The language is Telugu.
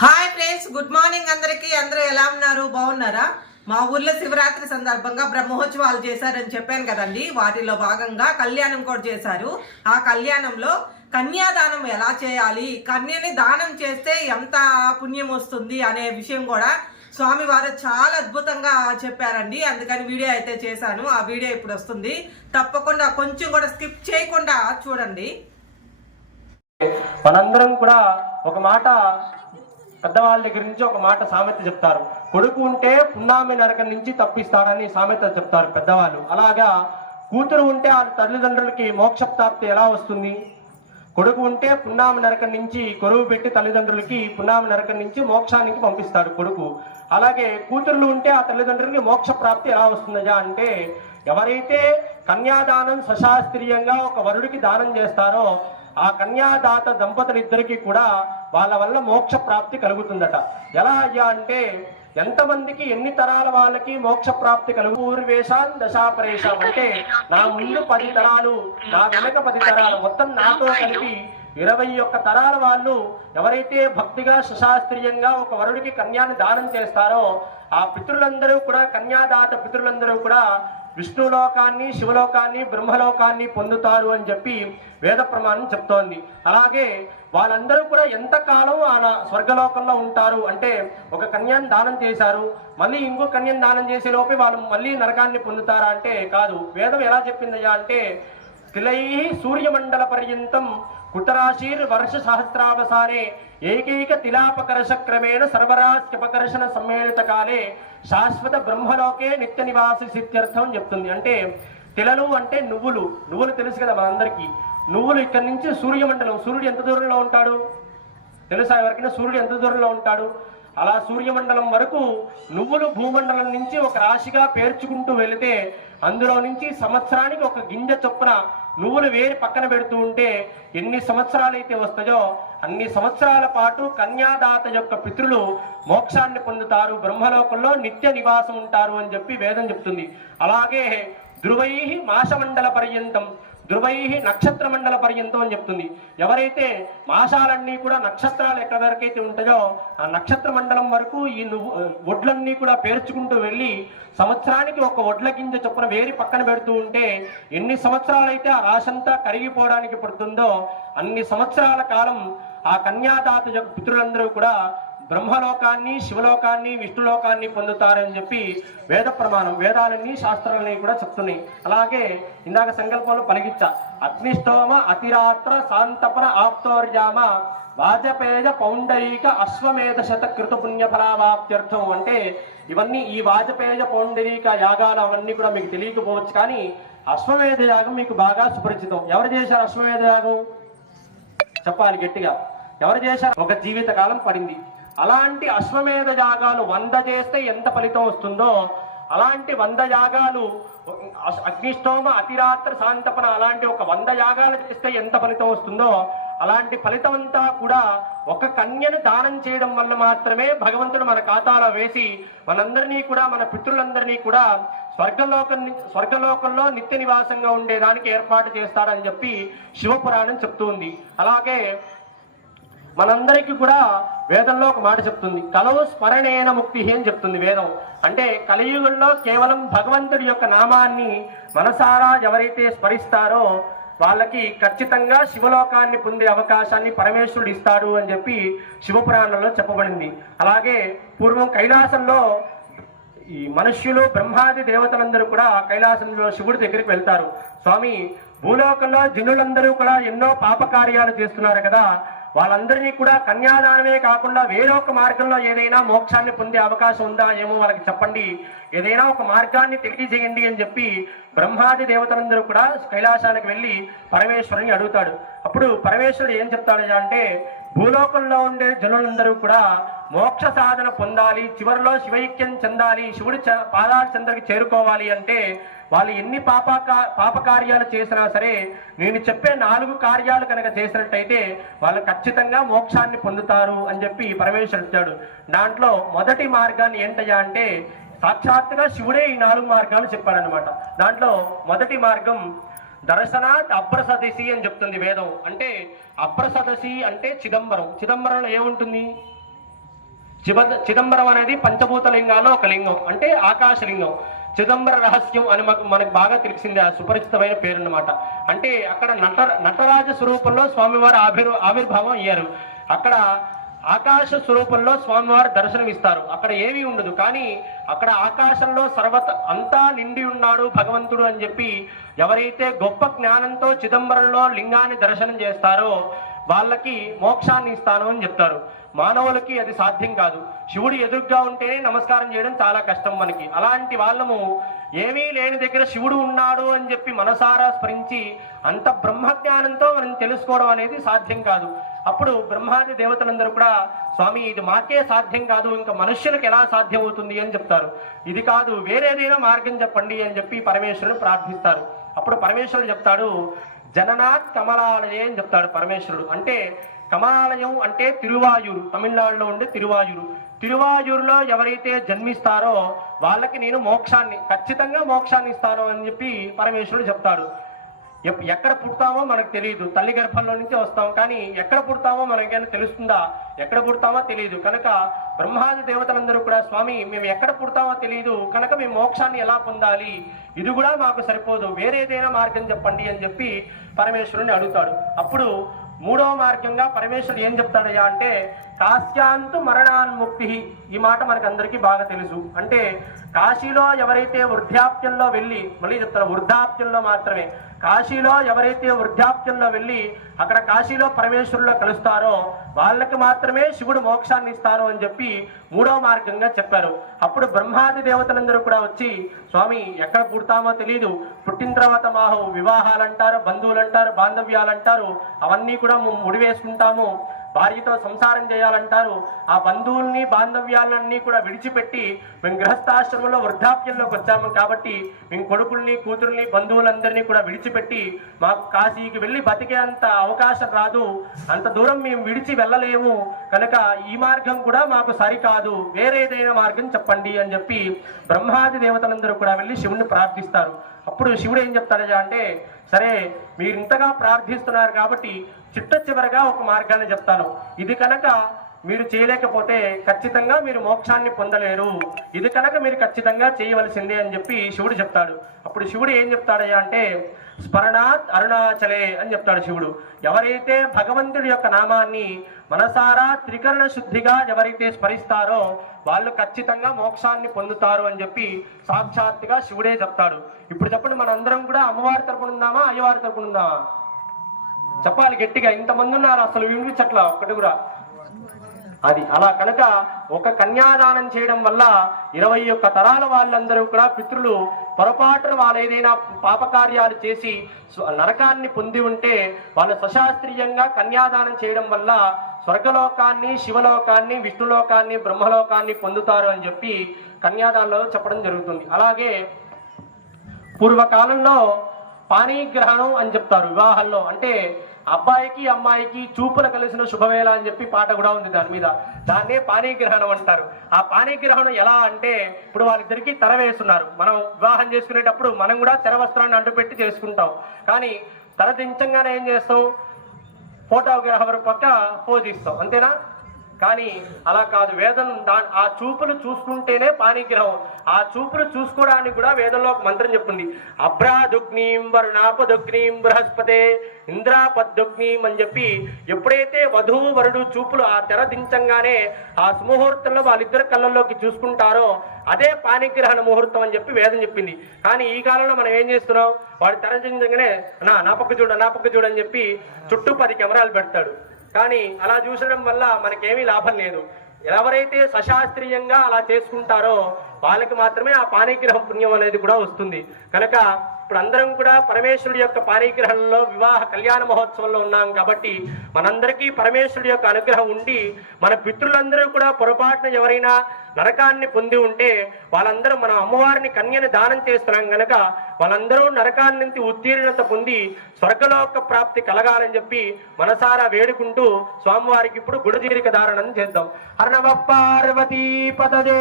హాయ్ ఫ్రెండ్స్ గుడ్ మార్నింగ్ అందరికీ. అందరూ ఎలా ఉన్నారు? బాగున్నారా? మా ఊర్లో శివరాత్రి సందర్భంగా బ్రహ్మోత్సవాలు చేశారని చెప్పాను కదండి. వాటిలో భాగంగా కళ్యాణం కూడా చేశారు. ఆ కళ్యాణంలో కన్యాదానం ఎలా చేయాలి? కన్యని దానం చేస్తే ఎంత పుణ్యం వస్తుంది అనే విషయం కూడా స్వామివారు చాలా అద్భుతంగా చెప్పారండి. అందుకని వీడియో అయితే చేశాను. ఆ వీడియో ఇప్పుడు వస్తుంది. తప్పకుండా కొంచెం కూడా స్కిప్ చేయకుండా చూడండి. మనందరం కూడా ఒక మాట పెద్దవాళ్ళ దగ్గర నుంచి ఒక మాట సామెత చెప్తారు. కొడుకు ఉంటే పున్నామి నరకం నుంచి తప్పిస్తాడని సామెత చెప్తారు పెద్దవాళ్ళు. అలాగా కూతురు ఉంటే ఆ తల్లిదండ్రులకి మోక్ష ప్రాప్తి ఎలా వస్తుంది? కొడుకు ఉంటే పున్నామి నరకం నుంచి కొరువు పెట్టి తల్లిదండ్రులకి పున్నామి నరకం నుంచి మోక్షానికి పంపిస్తాడు కొడుకు. అలాగే కూతుర్లు ఉంటే ఆ తల్లిదండ్రులకి మోక్ష ప్రాప్తి ఎలా వస్తుందా అంటే ఎవరైతే కన్యాదానం సశాస్త్రీయంగా ఒక వరుడికి దానం చేస్తారో ఆ కన్యాదాత దంపతులిద్దరికీ కూడా వాళ్ళ వల్ల మోక్ష ప్రాప్తి కలుగుతుందట. ఎలా అయ్యా అంటే ఎంతమందికి ఎన్ని తరాల వాళ్ళకి మోక్ష ప్రాప్తి కలుగు పూర్వేశాన్ దశాపరేషాం అంటే నా ముందు పది తరాలు నా వెనక పది తరాలు మొత్తం నాతో కలిపి ఇరవై ఒక్క తరాల వాళ్ళు ఎవరైతే భక్తిగా సుశాస్త్రీయంగా ఒక వరుడికి కన్యాని దానం చేస్తారో ఆ పితృలందరూ కూడా కన్యాదాత పితృలందరూ కూడా విష్ణులోకాన్ని శివలోకాన్ని బ్రహ్మలోకాన్ని పొందుతారు అని చెప్పి వేద ప్రమాణం చెప్తోంది. అలాగే వాళ్ళందరూ కూడా ఎంతకాలం ఆ స్వర్గలోకంలో ఉంటారు అంటే ఒక కన్యాన్ని దానం చేశారు మళ్ళీ ఇంకో కన్యను దానం చేసే లోపే వాళ్ళు మళ్ళీ నరకాన్ని పొందుతారా అంటే కాదు. వేదం ఎలా చెప్పిందయ్యా అంటే తిలై సూర్యమండల పర్యంతం కుటరాశీర్ వర్ష సహస్రావసానే ఏకైక తిలాపకర్ష క్రమేణ సర్వరాజ్యపకర్షణ సమ్మేళిత కాలే శాశ్వత బ్రహ్మలోకే నిత్య నివాసి సిత్యర్థం చెప్తుంది. అంటే తిలలు అంటే నువ్వులు. నువ్వులు తెలుసు కదా మనందరికీ. నువ్వులు ఇక్కడి నుంచి సూర్యమండలం. సూర్యుడు ఎంత దూరంలో ఉంటాడు? తెలుసా ఎవరికైనా? సూర్యుడు ఎంత దూరంలో ఉంటాడు? అలా సూర్యమండలం వరకు నువ్వులు భూమండలం నుంచి ఒక రాశిగా పేర్చుకుంటూ వెళితే అందులో నుంచి సంవత్సరానికి ఒక గింజ చొప్పున నువ్వులు వేరు పక్కన పెడుతూ ఉంటే ఎన్ని సంవత్సరాలు అయితే వస్తాయో అన్ని సంవత్సరాల పాటు కన్యాదాత యొక్క పితృలు మోక్షాన్ని పొందుతారు బ్రహ్మలోకంలో నిత్య నివాసం ఉంటారు అని చెప్పి వేదం చెప్తుంది. అలాగే ధ్రువై మాసమండల పర్యంతం ధ్రువై నక్షత్ర మండల పర్యంతం అని చెప్తుంది. ఎవరైతే మాసాలన్నీ కూడా నక్షత్రాలు ఎక్కడ వరకైతే ఉంటాయో ఆ నక్షత్ర మండలం వరకు ఈ నువ్వు వడ్లన్నీ కూడా పేర్చుకుంటూ వెళ్ళి సంవత్సరానికి ఒక వడ్ల గింజ చొప్పున వేరి పక్కన పెడుతూ ఉంటే ఎన్ని సంవత్సరాలైతే ఆ రాశంతా కరిగిపోవడానికి పడుతుందో అన్ని సంవత్సరాల కాలం ఆ కన్యాదాత యొక్క పితృలందరూ కూడా బ్రహ్మలోకాన్ని శివలోకాన్ని విష్ణులోకాన్ని పొందుతారని చెప్పి వేద ప్రమాణం వేదాలన్నీ శాస్త్రాలన్నీ కూడా చెప్తున్నాయి. అలాగే ఇందాక సంకల్పంలో పలిగించ అగ్నిష్టోమ అతిరాత్ర శాంతపర ఆప్తోర్యామ వాజపేయ పౌండరీక అశ్వమేధ శత కృత పుణ్య ఫలావాప్త్యర్థం అంటే ఇవన్నీ ఈ వాజపేయ పౌండరీక యాగాలు అవన్నీ కూడా మీకు తెలియకపోవచ్చు కానీ అశ్వమేధ యాగం మీకు బాగా సుపరిచితం. ఎవరు చేశారు అశ్వమేధ యాగం? చెప్పాలి గట్టిగా. ఎవరు చేశారు? ఒక జీవిత కాలం పడింది. అలాంటి అశ్వమేధ యాగాలు వంద చేస్తే ఎంత ఫలితం వస్తుందో అలాంటి వంద యాగాలు అగ్నిష్టోమ అతిరాత్ర శాంతపన అలాంటి ఒక వంద యాగాలు చేస్తే ఎంత ఫలితం వస్తుందో అలాంటి ఫలితం అంతా కూడా ఒక కన్యను దానం చేయడం వల్ల మాత్రమే భగవంతుడు మన ఖాతాలో వేసి మనందరినీ కూడా మన పితృలందరినీ కూడా స్వర్గలోకం స్వర్గలోకంలో నిత్య నివాసంగా ఉండేదానికి ఏర్పాటు చేస్తాడని చెప్పి శివపురాణం చెప్తుంది అలాగే మనందరికీ కూడా వేదంలో ఒక మాట చెప్తుంది. కలవు స్మరణేన ముక్తి అని చెప్తుంది వేదం. అంటే కలియుగంలో కేవలం భగవంతుడి యొక్క నామాన్ని మనసారా ఎవరైతే స్మరిస్తారో వాళ్ళకి ఖచ్చితంగా శివలోకాన్ని పొందే అవకాశాన్ని పరమేశ్వరుడు ఇస్తాడు అని చెప్పి శివపురాణంలో చెప్పబడింది. అలాగే పూర్వం కైలాసంలో ఈ మనుష్యులు బ్రహ్మాది దేవతలందరూ కూడా కైలాసంలో శివుడి దగ్గరికి వెళ్తారు. స్వామి భూలోకంలో జనులందరూ కూడా ఎన్నో పాప కార్యాలు చేస్తున్నారు కదా. వాళ్ళందరినీ కూడా కన్యాదానమే కాకుండా వేరొక మార్గంలో ఏదైనా మోక్షాన్ని పొందే అవకాశం ఉందా ఏమో వాళ్ళకి చెప్పండి. ఏదైనా ఒక మార్గాన్ని తెలియజేయండి అని చెప్పి బ్రహ్మాది దేవతలందరూ కూడా కైలాసానికి వెళ్ళి పరమేశ్వరుని అడుగుతాడు. అప్పుడు పరమేశ్వరుడు ఏం చెప్తాడు అంటే భూలోకంలో ఉండే జనులందరూ కూడా మోక్ష సాధన పొందాలి చివరిలో శివైక్యం చెందాలి శివుడి చ- పాదాల చంద్రకి చేరుకోవాలి అంటే వాళ్ళు ఎన్ని పాప పాపకార్యాలు చేసినా సరే నేను చెప్పే నాలుగు కార్యాలు కనుక చేసినట్టయితే వాళ్ళు ఖచ్చితంగా మోక్షాన్ని పొందుతారు అని చెప్పి పరమేశ్వరుడు దాంట్లో మొదటి మార్గాన్ని ఏంటయ్యా అంటే సాక్షాత్తుగా శివుడే ఈ నాలుగు మార్గాలు చెప్పాడనమాట దాంట్లో మొదటి మార్గం దర్శనాట్ అప్రసదసి అని చెప్తుంది వేదం. అంటే అప్రసదసి అంటే చిదంబరం. చిదంబరంలో ఏముంటుంది? చిబ చిదంబరం అనేది పంచభూత లింగాల్లో ఒక లింగం. అంటే ఆకాశలింగం. చిదంబర రహస్యం అని మనకు మనకు బాగా తెలిసింది ఆ సుపరిచితమైన పేరు అన్నమాట అంటే అక్కడ నట నటరాజ స్వరూపంలో స్వామివారి ఆవిర్ ఆవిర్భావం అయ్యారు. అక్కడ ఆకాశ స్వరూపంలో స్వామివారు దర్శనం ఇస్తారు అక్కడ ఏమీ ఉండదు. కానీ అక్కడ ఆకాశంలో సర్వత అంతా నిండి ఉన్నాడు భగవంతుడు అని చెప్పి ఎవరైతే గొప్ప జ్ఞానంతో చిదంబరంలో లింగాన్ని దర్శనం చేస్తారో వాళ్ళకి మోక్షాన్ని ఇస్తాను అని చెప్తారు. మానవులకి అది సాధ్యం కాదు. శివుడు ఎదురుగా ఉంటేనే నమస్కారం చేయడం చాలా కష్టం మనకి. అలాంటి వాళ్ళము ఏమీ లేని దగ్గర శివుడు ఉన్నాడు అని చెప్పి మనసారా స్మరించి అంత బ్రహ్మజ్ఞానంతో మనం తెలుసుకోవడం అనేది సాధ్యం కాదు. అప్పుడు బ్రహ్మాది దేవతలందరూ కూడా స్వామి ఇది మాకే సాధ్యం కాదు ఇంకా మనుష్యులకు ఎలా సాధ్యం అవుతుంది అని చెప్తారు. ఇది కాదు వేరేదైనా మార్గం చెప్పండి అని చెప్పి పరమేశ్వరుని ప్రార్థిస్తారు. అప్పుడు పరమేశ్వరుడు చెప్తాడు జననాథ్ కమలాలయే అని చెప్తాడు పరమేశ్వరుడు. అంటే కమలాలయం అంటే తిరువాయూరు. తమిళనాడులో ఉండే తిరువాయూరు. తిరువాయూరులో ఎవరైతే జన్మిస్తారో వాళ్ళకి నేను మోక్షాన్ని ఖచ్చితంగా మోక్షాన్ని ఇస్తాను అని చెప్పి పరమేశ్వరుడు చెప్తాడు. ఎక్కడ పుడతామో మనకు తెలియదు తల్లి గర్భంలో నుంచి వస్తాం. కానీ ఎక్కడ పుడతామో మనకైనా తెలుస్తుందా? ఎక్కడ పుడతామో తెలియదు కనుక బ్రహ్మాది దేవతలందరూ కూడా స్వామి మేము ఎక్కడ పుడతామో తెలియదు కనుక మేము మోక్షాన్ని ఎలా పొందాలి? ఇది కూడా మాకు సరిపోదు. వేరేదైనా మార్గం చెప్పండి అని చెప్పి పరమేశ్వరుని అడుగుతాడు. అప్పుడు మూడవ మార్గంగా పరమేశ్వరుడు ఏం చెప్తాడయ్యా అంటే కాశ్యాంతు మరణాన్ముక్తి ఈ మాట మనకు అందరికీ బాగా తెలుసు. అంటే కాశీలో ఎవరైతే వృద్ధాప్యంలో వెళ్ళి మళ్ళీ చెప్తారు వృద్ధాప్యంలో మాత్రమే. కాశీలో ఎవరైతే వృద్ధాప్యంలో వెళ్ళి అక్కడ కాశీలో పరమేశ్వరులో కలుస్తారో వాళ్ళకి మాత్రమే శివుడు మోక్షాన్ని ఇస్తారు అని చెప్పి మూడో మార్గంగా చెప్పారు. అప్పుడు బ్రహ్మాది దేవతలందరూ కూడా వచ్చి స్వామి ఎక్కడ పుడతామో తెలియదు పుట్టిన తర్వాత మాహు వివాహాలంటారు బంధువులు అంటారు బాంధవ్యాలు అంటారు అవన్నీ కూడా మేము ముడివేసుకుంటాము. భార్యతో సంసారం చేయాలంటారు. ఆ బంధువుల్ని బాంధవ్యాలన్నీ కూడా విడిచిపెట్టి మేము గృహస్థాశ్రమంలో వృద్ధాప్యంలోకి వచ్చాము కాబట్టి మేము కొడుకుల్ని కూతుర్ని బంధువులందరినీ కూడా విడిచిపెట్టి మాకు కాశీకి వెళ్ళి బతికే అంత అవకాశం రాదు. అంత దూరం మేము విడిచి వెళ్ళలేము. కనుక ఈ మార్గం కూడా మాకు సరికాదు. వేరేదైనా మార్గం చెప్పండి అని చెప్పి బ్రహ్మాది దేవతలందరూ కూడా వెళ్ళి శివుణ్ణి ప్రార్థిస్తారు. అప్పుడు శివుడు ఏం చెప్తాడయ్యా అంటే సరే మీరు ఇంతగా ప్రార్థిస్తున్నారు కాబట్టి చిట్ట చివరగా ఒక మార్గాన్ని చెప్తాను. ఇది కనుక మీరు చేయలేకపోతే ఖచ్చితంగా మీరు మోక్షాన్ని పొందలేరు. ఇది కనుక మీరు ఖచ్చితంగా చేయవలసిందే అని చెప్పి శివుడు చెప్తాడు. అప్పుడు శివుడు ఏం చెప్తాడయ్యా అంటే స్మరణాత్ అరుణాచలే అని చెప్తాడు శివుడు. ఎవరైతే భగవంతుడి యొక్క నామాన్ని మనసారా త్రికరణ శుద్ధిగా ఎవరైతే స్మరిస్తారో వాళ్ళు ఖచ్చితంగా మోక్షాన్ని పొందుతారు అని చెప్పి సాక్షాత్తుగా శివుడే చెప్తాడు. ఇప్పుడు చెప్పండి మనందరం కూడా అమ్మవారి తరపున ఉందామా అయ్యవారి తరపున ఉందామా చెప్పాలి గట్టిగా ఇంతమంది ఉన్నారు అసలు వినిపించట్లా ఒక్కటి కూడా. అది అలా కనుక ఒక కన్యాదానం చేయడం వల్ల ఇరవై ఒక్క తరాల వాళ్ళందరూ కూడా పితృలు పొరపాటున వాళ్ళు ఏదైనా పాపకార్యాలు చేసి నరకాన్ని పొంది ఉంటే వాళ్ళు సశాస్త్రీయంగా కన్యాదానం చేయడం వల్ల స్వర్గలోకాన్ని శివలోకాన్ని విష్ణులోకాన్ని బ్రహ్మలోకాన్ని పొందుతారు అని చెప్పి కన్యాదానంలో చెప్పడం జరుగుతుంది. అలాగే పూర్వకాలంలో పాణిగ్రహణం అని చెప్తారు వివాహాల్లో అంటే అబ్బాయికి అమ్మాయికి చూపులు కలిసిన శుభవేళ అని చెప్పి పాట కూడా ఉంది దాని మీద. దాన్నే పాణిగ్రహణం అంటారు. ఆ పాణిగ్రహణం ఎలా అంటే ఇప్పుడు వాళ్ళిద్దరికి తెర వేస్తున్నారు మనం వివాహం చేసుకునేటప్పుడు మనం కూడా తెర వస్త్రాన్ని అంటుపెట్టి చేసుకుంటాం. కానీ తెర దించంగానే ఏం చేస్తాం ఫోటోగ్రాఫర్ పక్క పోజ్ ఇస్తాం అంతేనా? కానీ అలా కాదు. వేదం దా ఆ చూపులు చూసుకుంటేనే పాణిగ్రహం ఆ చూపులు చూసుకోవడానికి కూడా వేదంలో ఒక మంత్రం చెప్పింది అభ్రాదుగ్నీం వరుణాపదుగ్నీం బృహస్పతే ఇంద్రాపద్దుగ్నీం అని చెప్పి ఎప్పుడైతే వధువు వరుడు చూపులు ఆ తెర దించంగానే ఆ సుముహూర్తంలో వాళ్ళిద్దరు కళ్ళల్లోకి చూసుకుంటారో అదే పాణిగ్రహణ ముహూర్తం అని చెప్పి వేదం చెప్పింది. కానీ ఈ కాలంలో మనం ఏం చేస్తున్నాం? వాడు తెర దించగానే నా నా పక్క చూడ నా పక్క చూడని చెప్పి చుట్టూ పది కెమెరాలు పెడతాడు. కానీ అలా చూసడం వల్ల మనకేమీ లాభం లేదు. ఎవరైతే సశాస్త్రీయంగా అలా చేసుకుంటారో వాళ్ళకి మాత్రమే ఆ పాణిగ్రహ పుణ్యం అనేది కూడా వస్తుంది. కనుక ఇప్పుడు అందరం కూడా పరమేశ్వరుడి యొక్క పాణిగ్రహంలో వివాహ కళ్యాణ మహోత్సవంలో ఉన్నాం కాబట్టి మనందరికీ పరమేశ్వరుడి యొక్క అనుగ్రహం ఉండి మన పితృలందరూ కూడా పొరపాటున ఎవరైనా నరకాన్ని పొంది ఉంటే వాళ్ళందరూ మన అమ్మవారిని కన్యని దానం చేస్తున్నాం గనక వాళ్ళందరూ నరకాన్ని నుంచి ఉత్తీర్ణత పొంది స్వర్గలోక ప్రాప్తి కలగాలని చెప్పి మనసారా వేడుకుంటూ స్వామివారికి ఇప్పుడు గుడదీరిక దారణం చేద్దాం. అర్ణవ పార్వతీ పదజే